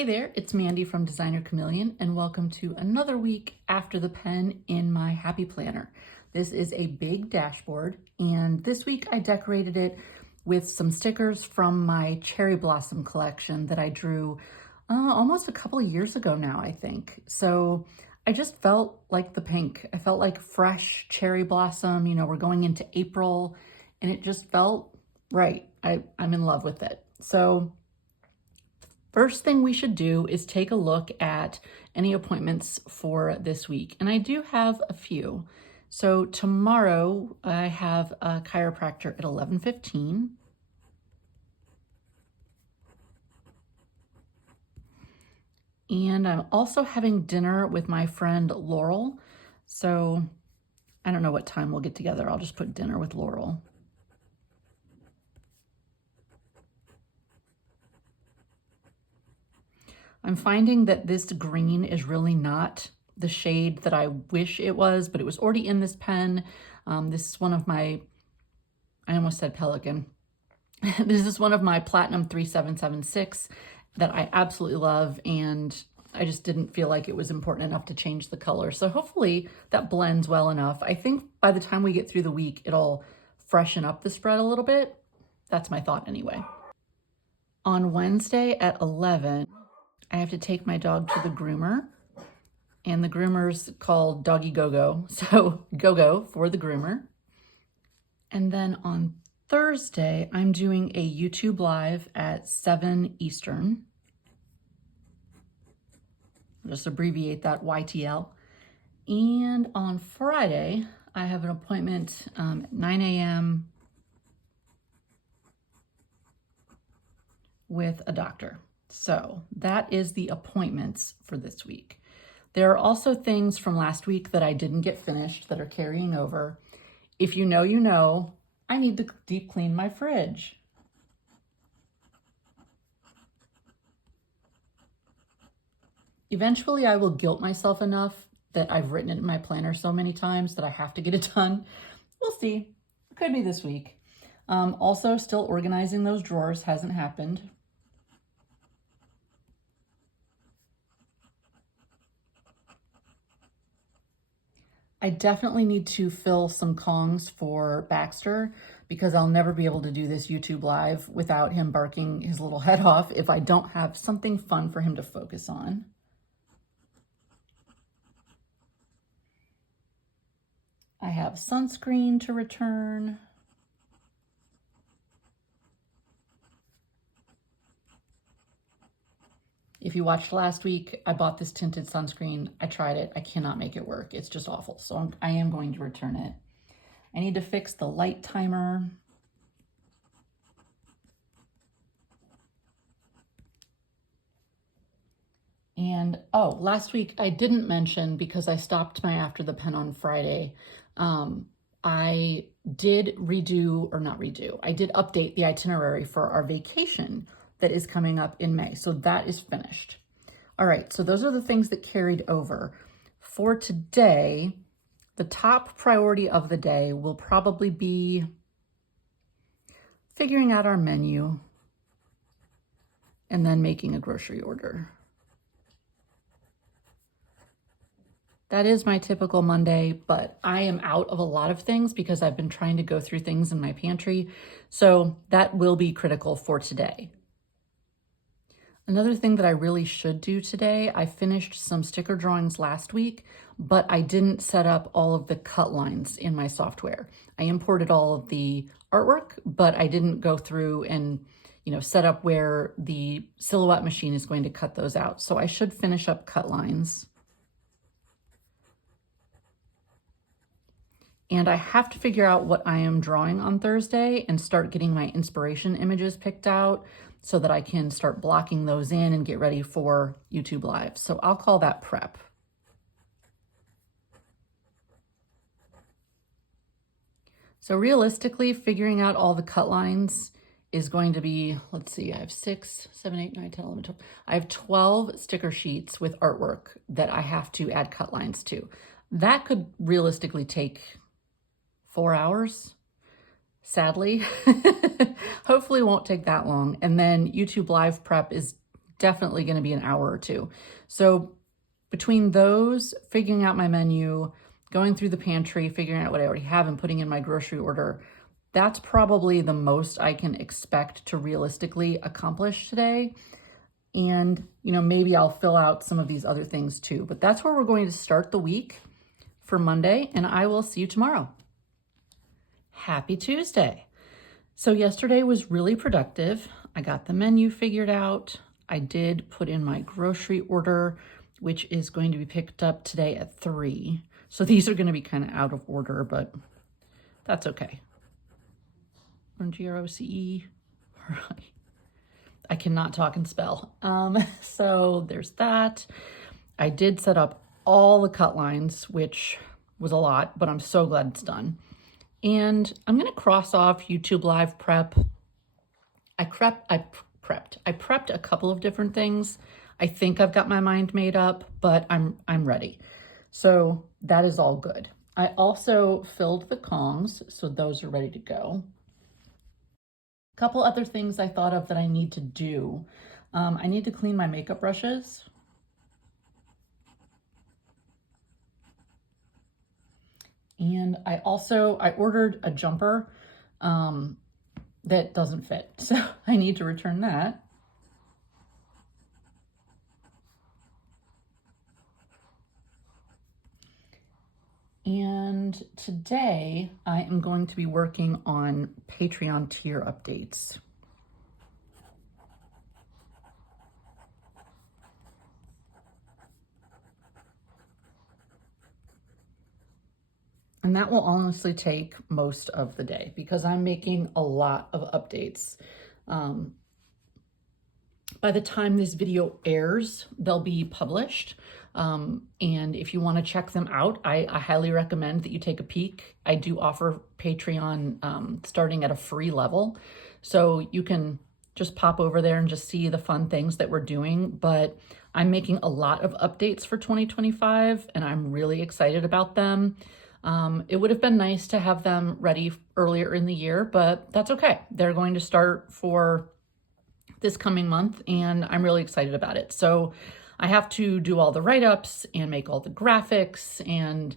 Hey there, it's Mandy from Designer Chameleon, and welcome to another week after the pen in my Happy Planner. This is a big dashboard, and this week I decorated it with some stickers from my cherry blossom collection that I drew almost a couple of years ago now, I think. So I just felt like the pink. I felt like fresh cherry blossom. You know, we're going into April, and it just felt right. I'm in love with it. So first thing we should do is take a look at any appointments for this week. And I do have a few. So tomorrow I have a chiropractor at 11:15. And I'm also having dinner with my friend Laurel. So I don't know what time we'll get together. I'll just put dinner with Laurel. I'm finding that this green is really not the shade that I wish it was, but it was already in this pen. This is one of my, I almost said Pelican. This is one of my Platinum 3776 that I absolutely love, and I just didn't feel like it was important enough to change the color. So hopefully that blends well enough. I think by the time we get through the week, it'll freshen up the spread a little bit. That's my thought anyway. On Wednesday at 11, I have to take my dog to the groomer, and the groomer's called Doggy Go-Go, so go-go for the groomer. And then on Thursday, I'm doing a YouTube Live at 7 Eastern. I'll just abbreviate that YTL. And on Friday, I have an appointment at 9 a.m. with a doctor. So that is the appointments for this week. There are also things from last week that I didn't get finished that are carrying over. If you know, you know, I need to deep clean my fridge. Eventually, I will guilt myself enough that I've written it in my planner so many times that I have to get it done. We'll see. Could be this week. Also, still organizing those drawers hasn't happened. I definitely need to fill some Kongs for Baxter because I'll never be able to do this YouTube Live without him barking his little head off if I don't have something fun for him to focus on. I have sunscreen to return. If you watched last week, I bought this tinted sunscreen. I tried it. I cannot make it work. It's just awful. So I am going to return it. I need to fix the light timer. And oh, last week I didn't mention because I stopped my After the Pen on Friday. I did I did update the itinerary for our vacation that is coming up in May. So that is finished. All right, so those are the things that carried over. For today, the top priority of the day will probably be figuring out our menu and then making a grocery order. That is my typical Monday, but I am out of a lot of things because I've been trying to go through things in my pantry. So that will be critical for today. Another thing that I really should do today, I finished some sticker drawings last week, but I didn't set up all of the cut lines in my software. I imported all of the artwork, but I didn't go through and, set up where the Silhouette machine is going to cut those out. So I should finish up cut lines. And I have to figure out what I am drawing on Thursday and start getting my inspiration images picked out so that I can start blocking those in and get ready for YouTube Live. So I'll call that prep. So realistically, figuring out all the cut lines is going to be, let's see, I have 6, 7, 8, 9, 10, 11, 12. I have 12 sticker sheets with artwork that I have to add cut lines to. That could realistically take 4 hours, sadly. Hopefully it won't take that long. And then YouTube Live prep is definitely going to be an hour or two. So between those, figuring out my menu, going through the pantry, figuring out what I already have and putting in my grocery order, that's probably the most I can expect to realistically accomplish today. And, maybe I'll fill out some of these other things too, but that's where we're going to start the week for Monday, and I will see you tomorrow. Happy Tuesday. So yesterday was really productive. I got the menu figured out. I did put in my grocery order, which is going to be picked up today at 3. So these are going to be kind of out of order, but that's okay. GROCE. I cannot talk and spell. So there's that. I did set up all the cut lines, which was a lot, but I'm so glad it's done. And I'm going to cross off YouTube Live prep. I prepped a couple of different things. I think I've got my mind made up, but I'm ready. So that is all good. I also filled the Kongs, so those are ready to go. A couple other things I thought of that I need to do. I need to clean my makeup brushes. And I ordered a jumper that doesn't fit, so I need to return that. And today I am going to be working on Patreon tier updates. And that will honestly take most of the day because I'm making a lot of updates. By the time this video airs, they'll be published. And if you want to check them out, I highly recommend that you take a peek. I do offer Patreon starting at a free level. So you can just pop over there and just see the fun things that we're doing. But I'm making a lot of updates for 2025 and I'm really excited about them. It would have been nice to have them ready earlier in the year, but that's okay. They're going to start for this coming month and I'm really excited about it. So I have to do all the write-ups and make all the graphics, and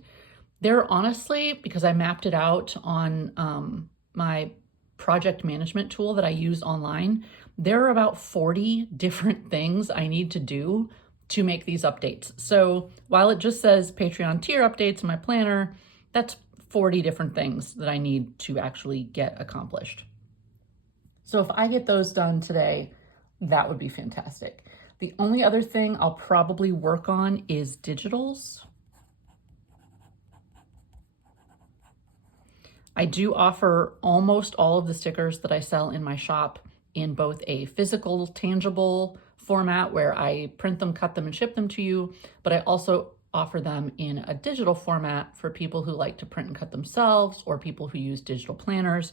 they're honestly, because I mapped it out on my project management tool that I use online, there are about 40 different things I need to do to make these updates. So while it just says Patreon tier updates in my planner, that's 40 different things that I need to actually get accomplished. So if I get those done today, that would be fantastic. The only other thing I'll probably work on is digitals. I do offer almost all of the stickers that I sell in my shop in both a physical, tangible format where I print them, cut them, and ship them to you, but I also offer them in a digital format for people who like to print and cut themselves or people who use digital planners.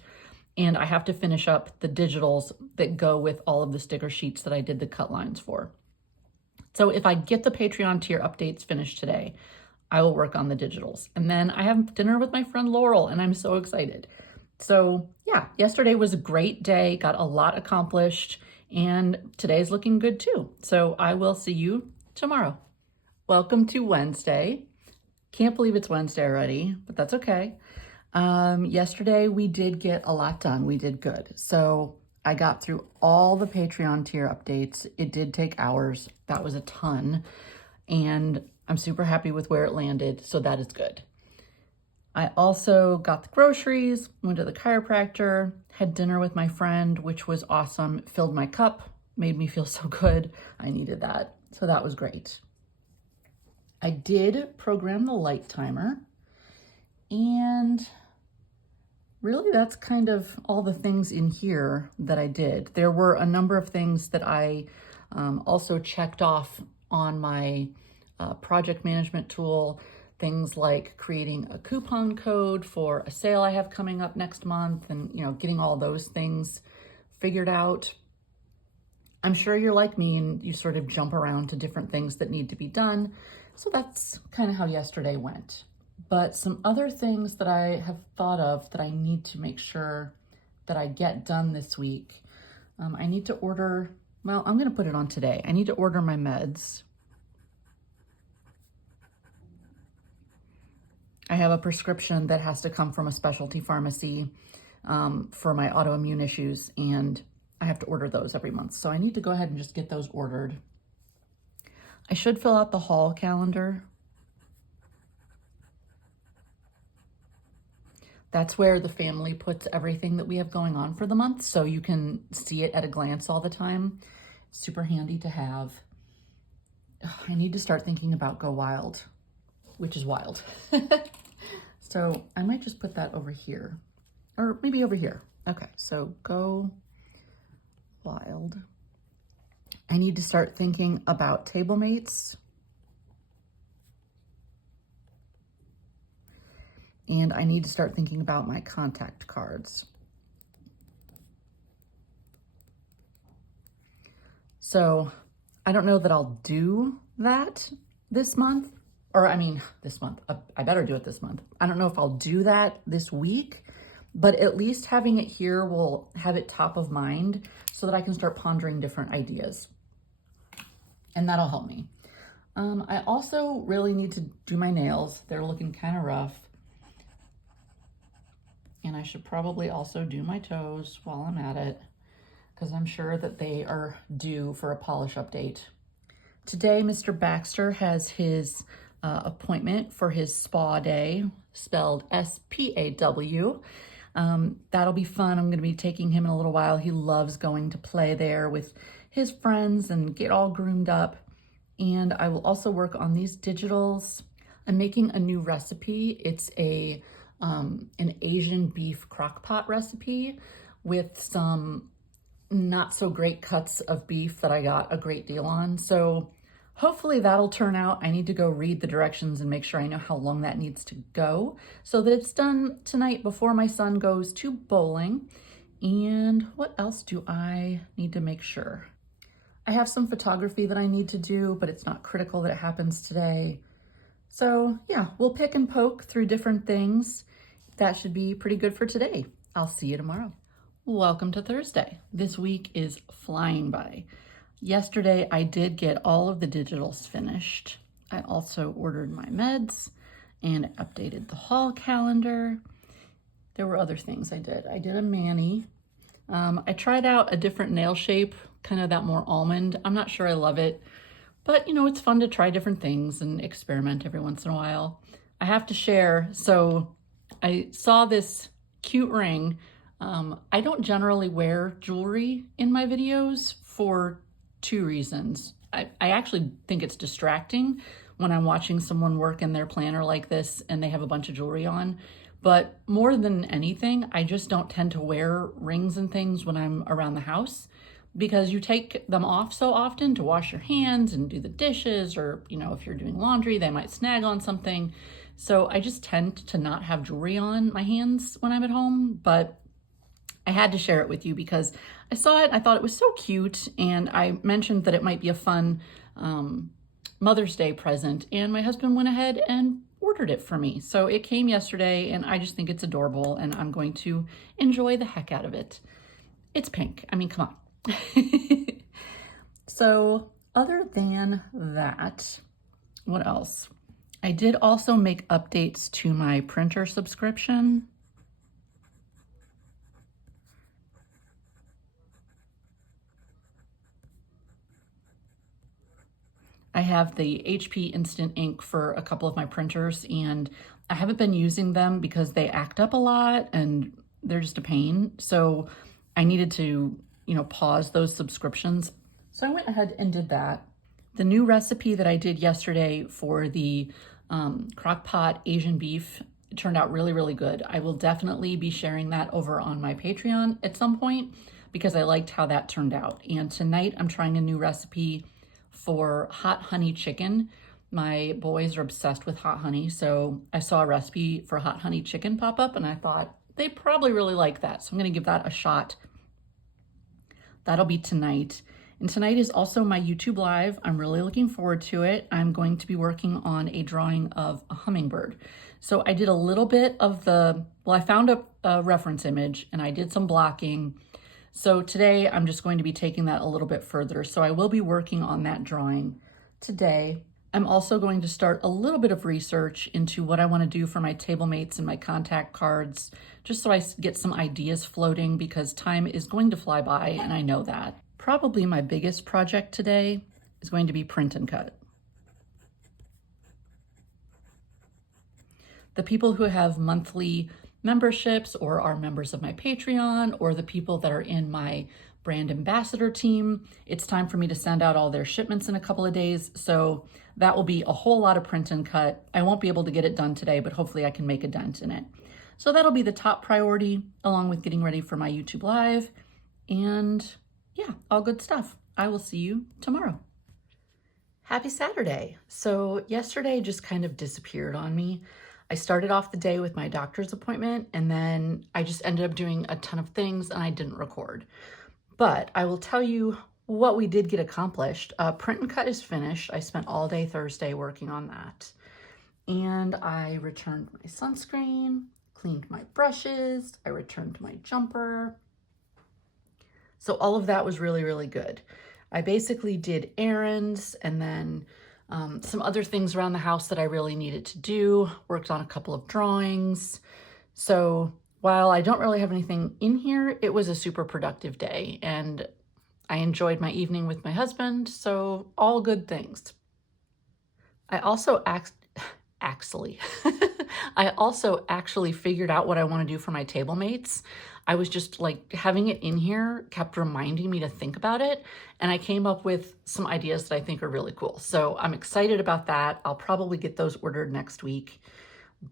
And I have to finish up the digitals that go with all of the sticker sheets that I did the cut lines for. So if I get the Patreon tier updates finished today, I will work on the digitals. And then I have dinner with my friend Laurel and I'm so excited. So yeah, yesterday was a great day, got a lot accomplished, and today's looking good too. So I will see you tomorrow. Welcome to Wednesday. Can't believe it's Wednesday already, but that's okay. Yesterday we did get a lot done. We did good. So I got through all the Patreon tier updates. It did take hours. That was a ton. And I'm super happy with where it landed. So that is good. I also got the groceries, went to the chiropractor, had dinner with my friend, which was awesome. Filled my cup, made me feel so good. I needed that. So that was great. I did program the light timer, and really that's kind of all the things in here that I did. There were a number of things that I also checked off on my project management tool, things like creating a coupon code for a sale I have coming up next month, and getting all those things figured out. I'm sure you're like me and you sort of jump around to different things that need to be done. So that's kind of how yesterday went. But some other things that I have thought of that I need to make sure that I get done this week. I need to order Well, I'm gonna put it on today. I need to order my meds. I have a prescription that has to come from a specialty pharmacy for my autoimmune issues, and I have to order those every month. So I need to go ahead and just get those ordered. I should fill out the haul calendar. That's where the family puts everything that we have going on for the month, so you can see it at a glance all the time. Super handy to have. Ugh, I need to start thinking about Go Wild, which is wild. So I might just put that over here, or maybe over here. Okay, so Go Wild. I need to start thinking about table mates. And I need to start thinking about my contact cards. So I don't know that I'll do that this month, or I mean, this month. I better do it this month. I don't know if I'll do that this week, but at least having it here will have it top of mind so that I can start pondering different ideas. And that'll help me. I also really need to do my nails. They're looking kind of rough. And I should probably also do my toes while I'm at it, because I'm sure that they are due for a polish update. Today, Mr. Baxter has his appointment for his spa day, spelled S-P-A-W. That'll be fun. I'm going to be taking him in a little while. He loves going to play there with his friends and get all groomed up. And I will also work on these digitals. I'm making a new recipe. It's an Asian beef crock pot recipe with some not so great cuts of beef that I got a great deal on. So hopefully that'll turn out. I need to go read the directions and make sure I know how long that needs to go so that it's done tonight before my son goes to bowling. And what else do I need to make sure? I have some photography that I need to do, but it's not critical that it happens today. So yeah, we'll pick and poke through different things. That should be pretty good for today. I'll see you tomorrow. Welcome to Thursday. This week is flying by. Yesterday, I did get all of the digitals finished. I also ordered my meds and updated the haul calendar. There were other things I did. I did a mani. I tried out a different nail shape, kind of that more almond. I'm not sure I love it, but you know, it's fun to try different things and experiment every once in a while. I have to share, so I saw this cute ring. I don't generally wear jewelry in my videos for two reasons. I actually think it's distracting when I'm watching someone work in their planner like this and they have a bunch of jewelry on. But more than anything, I just don't tend to wear rings and things when I'm around the house because you take them off so often to wash your hands and do the dishes, or, you know, if you're doing laundry, they might snag on something. So I just tend to not have jewelry on my hands when I'm at home, but I had to share it with you because I saw it, I thought it was so cute, and I mentioned that it might be a fun Mother's Day present, and my husband went ahead and ordered it for me. So it came yesterday, and I just think it's adorable, and I'm going to enjoy the heck out of it. It's pink. I mean, come on. So other than that, what else? I did also make updates to my printer subscription. I have the HP Instant Ink for a couple of my printers, and I haven't been using them because they act up a lot and they're just a pain. So I needed to, you know, pause those subscriptions. So I went ahead and did that. The new recipe that I did yesterday for the crock pot Asian beef turned out really, really good. I will definitely be sharing that over on my Patreon at some point because I liked how that turned out. And tonight I'm trying a new recipe for hot honey chicken. My boys are obsessed with hot honey, so I saw a recipe for hot honey chicken pop up and I thought they probably really like that. So I'm gonna give that a shot. That'll be tonight. And tonight is also my YouTube Live. I'm really looking forward to it. I'm going to be working on a drawing of a hummingbird. So I did a little bit of I found a reference image and I did some blocking. So today I'm just going to be taking that a little bit further. So I will be working on that drawing today. I'm also going to start a little bit of research into what I want to do for my table mates and my contact cards, just so I get some ideas floating, because time is going to fly by and I know that. Probably my biggest project today is going to be print and cut. The people who have monthly memberships or are members of my Patreon, or the people that are in my brand ambassador team, it's time for me to send out all their shipments in a couple of days. So that will be a whole lot of print and cut. I won't be able to get it done today, but hopefully I can make a dent in it. So that'll be the top priority, along with getting ready for my YouTube Live. And yeah, all good stuff. I will see you tomorrow. Happy Saturday. So yesterday just kind of disappeared on me. I started off the day with my doctor's appointment, and then I just ended up doing a ton of things and I didn't record. But I will tell you what we did get accomplished. Print and cut is finished. I spent all day Thursday working on that. And I returned my sunscreen, cleaned my brushes, I returned my jumper. So all of that was really, really good. I basically did errands, and then some other things around the house that I really needed to do, worked on a couple of drawings. So while I don't really have anything in here, it was a super productive day, and I enjoyed my evening with my husband, so all good things. I also actually figured out what I want to do for my table mates. I was just like, having it in here kept reminding me to think about it, and I came up with some ideas that I think are really cool. So I'm excited about that. I'll probably get those ordered next week.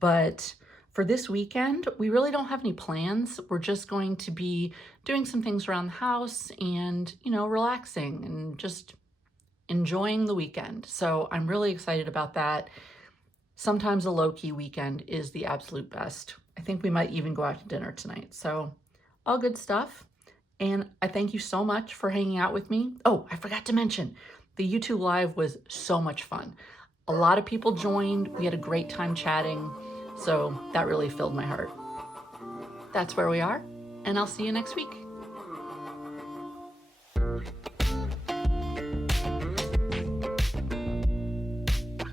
But for this weekend, we really don't have any plans. We're just going to be doing some things around the house and, relaxing and just enjoying the weekend. So I'm really excited about that. Sometimes a low-key weekend is the absolute best. I think we might even go out to dinner tonight. So all good stuff. And I thank you so much for hanging out with me. Oh, I forgot to mention, the YouTube Live was so much fun. A lot of people joined. We had a great time chatting. So that really filled my heart. That's where we are, and I'll see you next week.